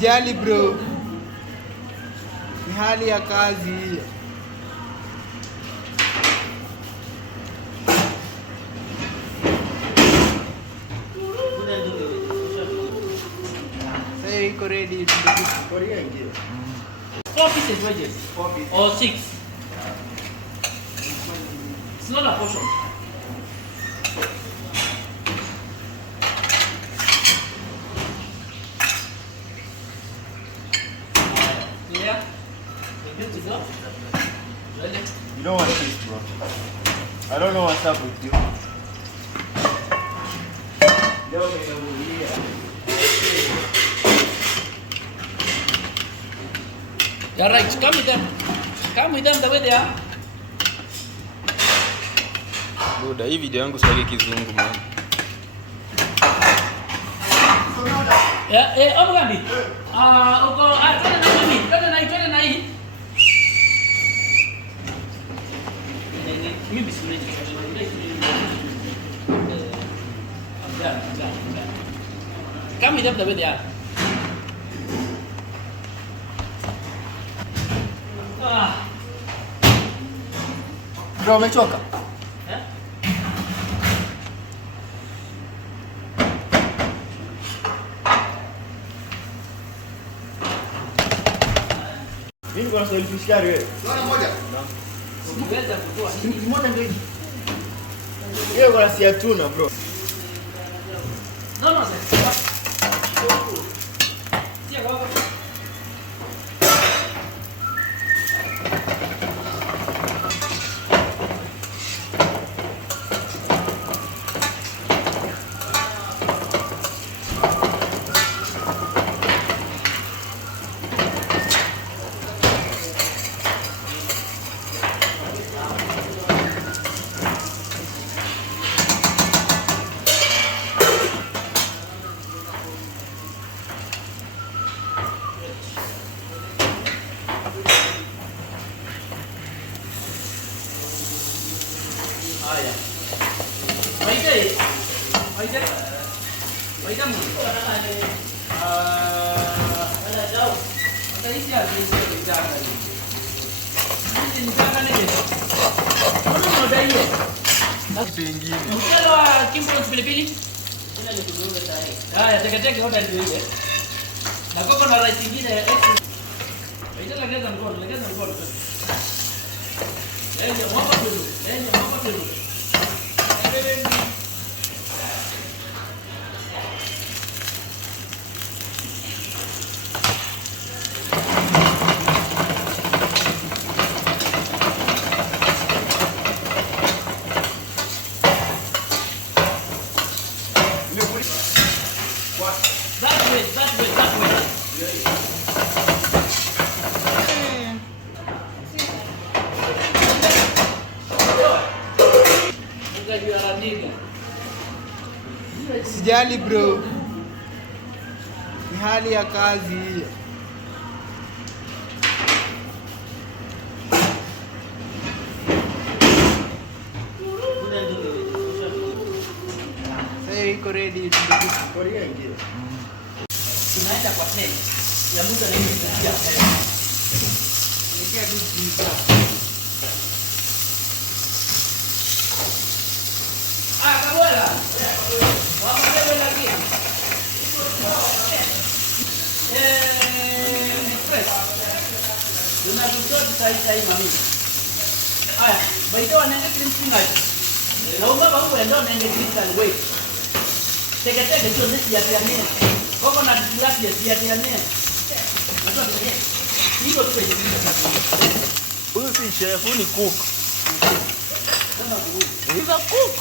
Usijali bro, ni hali ya kazi hiyo. Sasa iko ready Korea ingie. 4 pieces wedges. 4 pieces. Or 6. It's not a portion. Yeah. Good to go. Ready? You don't want this, bro. I don't know what's up with you. Yeah, right. Come with them. Come with them the way they are. Buda, hii video yangu sio kizungu man. Omo gandi. Uko twende na hii. Mimi bismillah. Come with them the way they are. Bro, umechoka? Mimi niko na swali fishkari wewe. Bwana moja. Siweza kutoa hii. Moja ndio hii. Yeye kwa si tuna bro. No, sir. Sia kwa. Haya. Waita mu. Ada jauh. Ada isi habis bicara ni. Ni bicara ni. Mana ada ini? Pengine. Mchele wa kimbo na pilipili? Ina ni kudunga tayari. Haya, teke hoda ndio ile. Na koko na rice nyingine extra. Waita legeza mkono. Lenye mwapa tu. That way. Usijali bro, ni hali ya kazi hiyo. Sasa iko ready Korea ingie. Tunaenda kwa plane. Ya mtu anaingia. Nikia tu pizza. Kabola. Wamebeba lagi. Express. Tunakutoa sai mami. Haya, baito wanaenda cleansing aje. Naomba babu ndio nende cleansing wait. Teke sio nisi ya nini. Koko na tilapia ya nini. Niko tu kwenye Huyu si chef, huyu ni cook. Kama He's a cook.